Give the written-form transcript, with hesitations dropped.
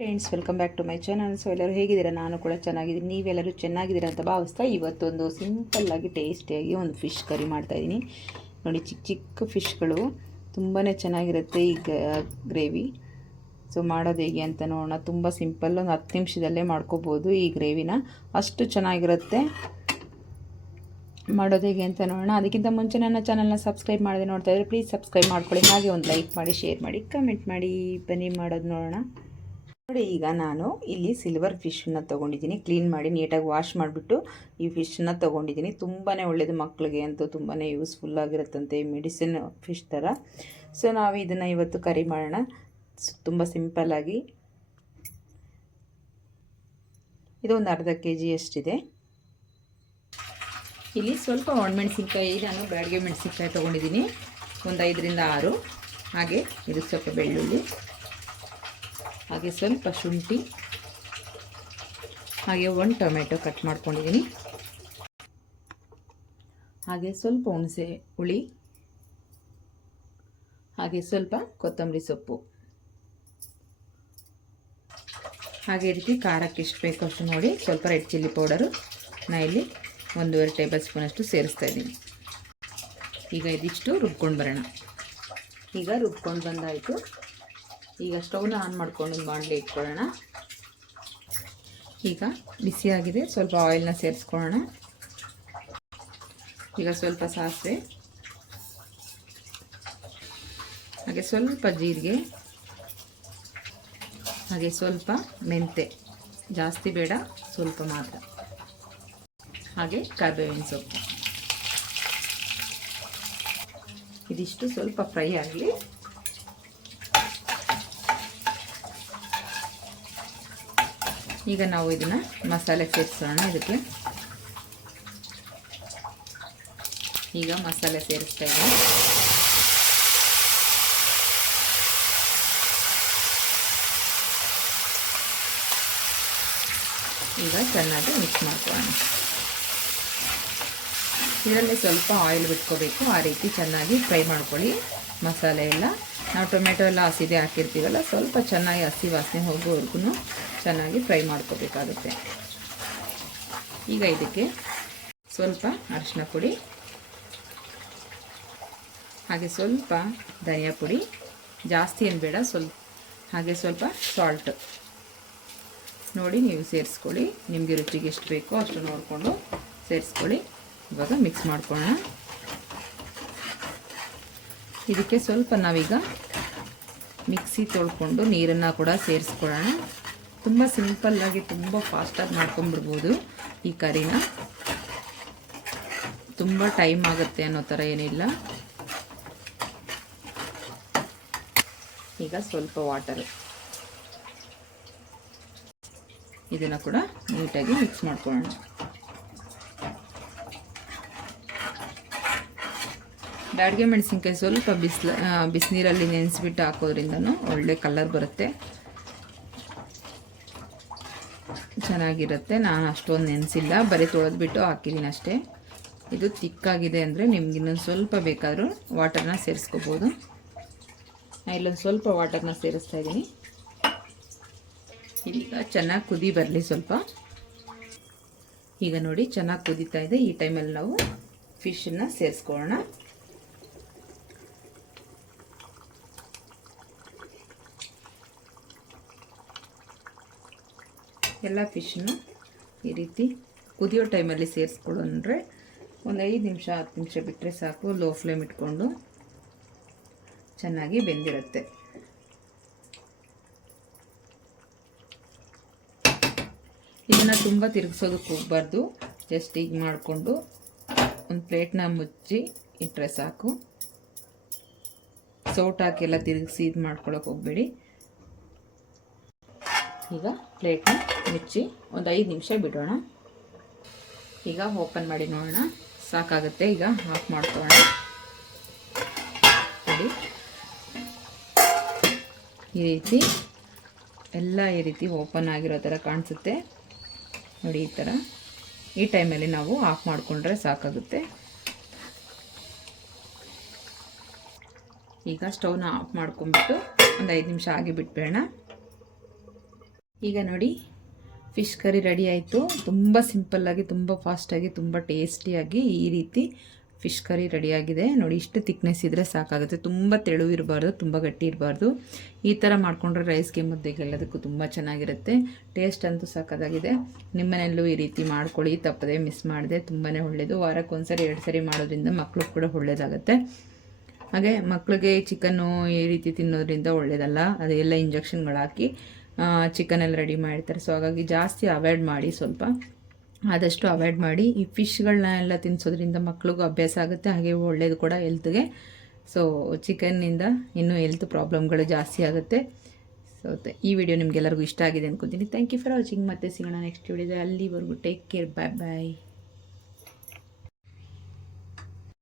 Friends, welcome back to my channel. So ಎಲ್ಲರೂ ಹೇಗಿದ್ದೀರಾ? ನಾನು ಕೂಡ ಚೆನ್ನಾಗಿದ್ದೀನಿ. ನೀವೆಲ್ಲರೂ ಚೆನ್ನಾಗಿದ್ದೀರಾ ಅಂತ ಭಾವಿಸ್ತಾ ಇವತ್ತೊಂದು ಸಿಂಪಲ್ಲಾಗಿ ಟೇಸ್ಟಿಯಾಗಿ ಒಂದು ಫಿಶ್ ಕರಿ ಮಾಡ್ತಾಯಿದ್ದೀನಿ. ನೋಡಿ, ಚಿಕ್ಕ ಚಿಕ್ಕ ಫಿಶ್ಗಳು ತುಂಬಾ ಚೆನ್ನಾಗಿರುತ್ತೆ ಈ ಗ್ರೇವಿ. ಸೊ ಮಾಡೋದು ಹೇಗೆ ಅಂತ ನೋಡೋಣ. ತುಂಬ ಸಿಂಪಲ್, ಒಂದು 10 ನಿಮಿಷದಲ್ಲೇ ಮಾಡ್ಕೋಬೋದು ಈ ಗ್ರೇವಿನ. ಅಷ್ಟು ಚೆನ್ನಾಗಿರುತ್ತೆ. ಮಾಡೋದು ಹೇಗೆ ಅಂತ ನೋಡೋಣ. ಅದಕ್ಕಿಂತ ಮುಂಚೆ ನನ್ನ ಚಾನಲ್ನ ಸಬ್ಸ್ಕ್ರೈಬ್ ಮಾಡದೆ ನೋಡ್ತಾ ಇದ್ದರೆ ಪ್ಲೀಸ್ ಸಬ್ಸ್ಕ್ರೈಬ್ ಮಾಡ್ಕೊಳ್ಳಿ. ಹಾಗೆ ಒಂದು ಲೈಕ್ ಮಾಡಿ, ಶೇರ್ ಮಾಡಿ, ಕಮೆಂಟ್ ಮಾಡಿ. ಬನ್ನಿ ಮಾಡೋದು ನೋಡೋಣ. ನೋಡಿ, ಈಗ ನಾನು ಇಲ್ಲಿ ಸಿಲ್ವರ್ ಫಿಶನ್ನು ತೊಗೊಂಡಿದ್ದೀನಿ. ಕ್ಲೀನ್ ಮಾಡಿ ನೀಟಾಗಿ ವಾಶ್ ಮಾಡಿಬಿಟ್ಟು ಈ ಫಿಶನ್ನು ತೊಗೊಂಡಿದ್ದೀನಿ. ತುಂಬಾ ಒಳ್ಳೆಯದು, ಮಕ್ಕಳಿಗೆ ಅಂತೂ ತುಂಬಾ ಯೂಸ್ಫುಲ್ಲಾಗಿರುತ್ತಂತೆ, ಮೆಡಿಸಿನ್ ಫಿಶ್ ಥರ. ಸೊ ನಾವು ಇದನ್ನು ಇವತ್ತು ಕರಿ ಮಾಡೋಣ. ತುಂಬ ಸಿಂಪಲ್ಲಾಗಿ. ಇದು ಒಂದು ಅರ್ಧ kg ಅಷ್ಟಿದೆ. ಇಲ್ಲಿ ಸ್ವಲ್ಪ ಒಣಮೆಣಸಿನ್ಕಾಯಿ, ನಾನು ಬ್ಯಾಡಗೆ ಮೆಣಸಿನ್ಕಾಯಿ ತೊಗೊಂಡಿದ್ದೀನಿ, ಒಂದು 5ರಿಂದ 6. ಹಾಗೆ ಇದು ಸ್ವಲ್ಪ ಬೆಳ್ಳುಳ್ಳಿ, ಹಾಗೆ ಸ್ವಲ್ಪ ಶುಂಠಿ, ಹಾಗೆ 1 ಟೊಮೆಟೊ ಕಟ್ ಮಾಡ್ಕೊಂಡಿದ್ದೀನಿ, ಹಾಗೆ ಸ್ವಲ್ಪ ಹುಣಸೆ ಹುಳಿ, ಹಾಗೆ ಸ್ವಲ್ಪ ಕೊತ್ತಂಬರಿ ಸೊಪ್ಪು, ಹಾಗೆ ರೀತಿ ಖಾರಕ್ಕೆ ಎಷ್ಟು ಬೇಕು ಅಷ್ಟು ನೋಡಿ. ಸ್ವಲ್ಪ ರೆಡ್ ಚಿಲ್ಲಿ ಪೌಡರು ನಾನು ಇಲ್ಲಿ 1.5 ಟೇಬಲ್ ಸ್ಪೂನಷ್ಟು ಸೇರಿಸ್ತಾ ಇದ್ದೀನಿ. ಈಗ ಇದಿಷ್ಟು ರುಬ್ಕೊಂಡು ಬರೋಣ. ಈಗ ರುಬ್ಕೊಂಡು ಬಂದಾಯಿತು. ಈಗ ಸ್ಟವ್ನ ಆನ್ ಮಾಡ್ಕೊಂಡು ಬಾಣಲೆ ಇಟ್ಕೊಳ್ಳೋಣ. ಈಗ ಬಿಸಿಯಾಗಿದೆ, ಸ್ವಲ್ಪ ಆಯಿಲ್ನ ಸೇರಿಸ್ಕೊಳ್ಳೋಣ. ಈಗ ಸ್ವಲ್ಪ ಸಾಸಿವೆ, ಹಾಗೆ ಸ್ವಲ್ಪ ಜೀರಿಗೆ, ಹಾಗೆ ಸ್ವಲ್ಪ ಮೆಂತೆ, ಜಾಸ್ತಿ ಬೇಡ, ಸ್ವಲ್ಪ ಮಾತ್ರ, ಹಾಗೆ ಕರಿಬೇವಿನ ಸೊಪ್ಪು. ಇದಿಷ್ಟು ಸ್ವಲ್ಪ ಫ್ರೈ ಆಗಲಿ. ಈಗ ನಾವು ಇದನ್ನು ಮಸಾಲೆ ಸೇರಿಸೋಣ. ಇದಕ್ಕೆ ಈಗ ಮಸಾಲೆ ಸೇರಿಸ್ತಾ ಇದ್ದೀನಿ. ಈಗ ಚೆನ್ನಾಗಿ ಮಿಕ್ಸ್ ಮಾಡ್ಕೊಳ್ಳೋಣ. ಇದರಲ್ಲಿ ಸ್ವಲ್ಪ ಆಯಿಲ್ ಬಿಟ್ಕೋಬೇಕು. ಆ ರೀತಿ ಚೆನ್ನಾಗಿ ಫ್ರೈ ಮಾಡ್ಕೊಳ್ಳಿ ಮಸಾಲೆ ಎಲ್ಲ. ನಾವು ಟೊಮೆಟೊ ಎಲ್ಲ ಹಸಿದೆ ಹಾಕಿರ್ತೀವಲ್ಲ, ಸ್ವಲ್ಪ ಚೆನ್ನಾಗಿ ಹಸಿ ವಾಸನೆ ಹೋಗೋವರೆಗೂ ಚೆನ್ನಾಗಿ ಫ್ರೈ ಮಾಡ್ಕೋಬೇಕಾಗುತ್ತೆ. ಈಗ ಇದಕ್ಕೆ ಸ್ವಲ್ಪ ಅರಿಶಿನ ಪುಡಿ, ಹಾಗೆ ಸ್ವಲ್ಪ ಧನಿಯಾ ಪುಡಿ, ಜಾಸ್ತಿ ಏನು ಬೇಡ, ಸ್ವಲ್ಪ, ಹಾಗೆ ಸ್ವಲ್ಪ ಸಾಲ್ಟ್ ನೋಡಿ ನೀವು ಸೇರಿಸ್ಕೊಳ್ಳಿ. ನಿಮಗೆ ರುಚಿಗೆ ಎಷ್ಟು ಬೇಕೋ ಅಷ್ಟು ನೋಡಿಕೊಂಡು ಸೇರಿಸ್ಕೊಳ್ಳಿ. ಇವಾಗ ಮಿಕ್ಸ್ ಮಾಡ್ಕೊಳ್ಳೋಣ. ಇದಕ್ಕೆ ಸ್ವಲ್ಪ ನಾವೀಗ ಮಿಕ್ಸಿ ತೊಳ್ಕೊಂಡು ನೀರನ್ನು ಕೂಡ ಸೇರಿಸ್ಕೊಳ್ಳೋಣ. ತುಂಬ ಸಿಂಪಲ್ಲಾಗಿ, ತುಂಬ ಫಾಸ್ಟಾಗಿ ಮಾಡ್ಕೊಂಬಿಡ್ಬೋದು ಈ ಕರಿನ. ತುಂಬ ಟೈಮ್ ಆಗುತ್ತೆ ಅನ್ನೋ ಥರ ಏನಿಲ್ಲ. ಈಗ ಸ್ವಲ್ಪ ವಾಟರು, ಇದನ್ನು ಕೂಡ ನೀಟಾಗಿ ಮಿಕ್ಸ್ ಮಾಡ್ಕೊಳ್ಳೋಣ. ಬ್ಯಾಡಗೆ ಮೆಣಸಿನ್ಕಾಯಿ ಸ್ವಲ್ಪ ಬಿಸಿನೀರಲ್ಲಿ ನೆನೆಸ್ಬಿಟ್ಟು ಹಾಕೋದ್ರಿಂದನೂ ಒಳ್ಳೆ ಕಲರ್ ಬರುತ್ತೆ, ಚೆನ್ನಾಗಿರುತ್ತೆ. ನಾನು ಅಷ್ಟೊಂದು ನೆನೆಸಿಲ್ಲ, ಬರೀ ತೊಳೆದ್ಬಿಟ್ಟು ಹಾಕಿದ್ದೀನಿ ಅಷ್ಟೇ. ಇದು ತಿಕ್ಕಾಗಿದೆ ಅಂದರೆ ನಿಮ್ಗೆ ಇನ್ನೊಂದು ಸ್ವಲ್ಪ ಬೇಕಾದರೂ ವಾಟರ್ನ ಸೇರಿಸ್ಕೋಬೋದು. ನಾನು ಇಲ್ಲೊಂದು ಸ್ವಲ್ಪ ವಾಟರ್ನ ಸೇರಿಸ್ತಾ ಇದ್ದೀನಿ. ಈಗ ಚೆನ್ನಾಗಿ ಕುದಿ ಬರಲಿ ಸ್ವಲ್ಪ. ಈಗ ನೋಡಿ ಚೆನ್ನಾಗಿ ಕುದೀತಾ ಇದೆ. ಈ ಟೈಮಲ್ಲಿ ನಾವು ಫಿಶನ್ನು ಸೇರಿಸ್ಕೊಳ್ಳೋಣ. ಎಲ್ಲ ಫಿಶನ್ನು ಈ ರೀತಿ ಕುದಿಯೋ ಟೈಮಲ್ಲಿ ಸೇರಿಸ್ಕೊಳ್ಳೋಂದ್ರೆ ಒಂದು 5 ನಿಮಿಷ 10 ನಿಮಿಷ ಬಿಟ್ಟರೆ ಸಾಕು. ಲೋ ಫ್ಲೇಮ್ ಇಟ್ಕೊಂಡು ಚೆನ್ನಾಗಿ ಬೆಂದಿರುತ್ತೆ. ಇದನ್ನು ತುಂಬ ತಿರುಗಿಸೋದಕ್ಕೆ ಹೋಗಬಾರ್ದು. ಜಸ್ಟ್ ಈಗ ಮಾಡಿಕೊಂಡು ಒಂದು ಪ್ಲೇಟ್ನ ಮುಚ್ಚಿ ಇಟ್ಟರೆ ಸಾಕು. ಸೌಟ್ ಹಾಕಿ ತಿರುಗಿಸಿ ಇದು ಮಾಡ್ಕೊಳ್ಳೋಕೆ ಹೋಗಬೇಡಿ. ಈಗ ಪ್ಲೇಟ್ನ ಮುಚ್ಚಿ ಒಂದು 5 ನಿಮಿಷ ಬಿಡೋಣ. ಈಗ ಓಪನ್ ಮಾಡಿ ನೋಡೋಣ. ಸಾಕಾಗುತ್ತೆ. ಈಗ ಆಫ್ ಮಾಡ್ಕೊಳ್ಳೋಣ. ನೋಡಿ, ಈ ರೀತಿ ಎಲ್ಲ ಈ ರೀತಿ ಓಪನ್ ಆಗಿರೋ ಥರ ಕಾಣಿಸುತ್ತೆ ನೋಡಿ. ಈ ಥರ ಈ ಟೈಮಲ್ಲಿ ನಾವು ಆಫ್ ಮಾಡಿಕೊಂಡ್ರೆ ಸಾಕಾಗುತ್ತೆ. ಈಗ ಸ್ಟವ್ನ ಆಫ್ ಮಾಡ್ಕೊಂಡ್ಬಿಟ್ಟು ಒಂದು 5 ನಿಮಿಷ ಆಗಿ ಬಿಟ್ಬೇಡ. ಈಗ ನೋಡಿ ಫಿಶ್ ಕರಿ ರೆಡಿ ಆಯಿತು. ತುಂಬ ಸಿಂಪಲ್ಲಾಗಿ, ತುಂಬ ಫಾಸ್ಟಾಗಿ, ತುಂಬ ಟೇಸ್ಟಿಯಾಗಿ ಈ ರೀತಿ ಫಿಶ್ ಕರಿ ರೆಡಿಯಾಗಿದೆ ನೋಡಿ. ಇಷ್ಟು ತಿಕ್ನೆಸ್ ಇದ್ದರೆ ಸಾಕಾಗುತ್ತೆ. ತುಂಬ ತೆಳು ಇರಬಾರ್ದು, ತುಂಬ ಗಟ್ಟಿ ಇರಬಾರ್ದು. ಈ ಥರ ಮಾಡಿಕೊಂಡ್ರೆ ರೈಸ್ಗೆ, ಮುದ್ದೆಗೆ ಎಲ್ಲದಕ್ಕೂ ತುಂಬ ಚೆನ್ನಾಗಿರುತ್ತೆ. ಟೇಸ್ಟ್ ಅಂತೂ ಸಾಕಾಗಿದೆ. ನಿಮ್ಮನೆಯಲ್ಲೂ ಈ ರೀತಿ ಮಾಡ್ಕೊಳ್ಳಿ, ತಪ್ಪದೆ ಮಿಸ್ ಮಾಡಿದೆ. ತುಂಬಾ ಒಳ್ಳೆಯದು. ವಾರಕ್ಕೆ ಒಂದ್ಸರಿ 2 ಸರಿ ಮಾಡೋದ್ರಿಂದ ಮಕ್ಳಿಗೆ ಕೂಡ ಒಳ್ಳೆಯದಾಗುತ್ತೆ. ಹಾಗೆ ಮಕ್ಕಳಿಗೆ ಚಿಕನ್ನು ಈ ರೀತಿ ತಿನ್ನೋದ್ರಿಂದ ಒಳ್ಳೆಯದಲ್ಲ, ಅದೆಲ್ಲ ಇಂಜೆಕ್ಷನ್ಗಳು ಹಾಕಿ ಚಿಕನೆಲ್ಲ ರೆಡಿ ಮಾಡಿರ್ತಾರೆ. ಸೊ ಹಾಗಾಗಿ ಜಾಸ್ತಿ ಅವಾಯ್ಡ್ ಮಾಡಿ, ಸ್ವಲ್ಪ ಆದಷ್ಟು ಅವಾಯ್ಡ್ ಮಾಡಿ. ಈ ಫಿಶ್ಗಳನ್ನ ಎಲ್ಲ ತಿನ್ನಿಸೋದ್ರಿಂದ ಮಕ್ಳಿಗೂ ಅಭ್ಯಾಸ ಆಗುತ್ತೆ, ಹಾಗೆ ಒಳ್ಳೆಯದು ಕೂಡ ಹೆಲ್ತ್ಗೆ. ಸೊ ಚಿಕನ್ನಿಂದ ಇನ್ನೂ ಹೆಲ್ತ್ ಪ್ರಾಬ್ಲಮ್ಗಳು ಜಾಸ್ತಿ ಆಗುತ್ತೆ. ಸೊ ಈ ವಿಡಿಯೋ ನಿಮಗೆಲ್ಲರಿಗೂ ಇಷ್ಟ ಆಗಿದೆ ಅಂದ್ಕೊತೀನಿ. Thank you for watching. ಮತ್ತೆ ಸಿಗೋಣ ನೆಕ್ಸ್ಟ್ ವಿಡಿಯೋದಲ್ಲಿ. ಅಲ್ಲಿವರೆಗೂ ಟೇಕ್ ಕೇರ್, ಬಾಯ್ ಬಾಯ್.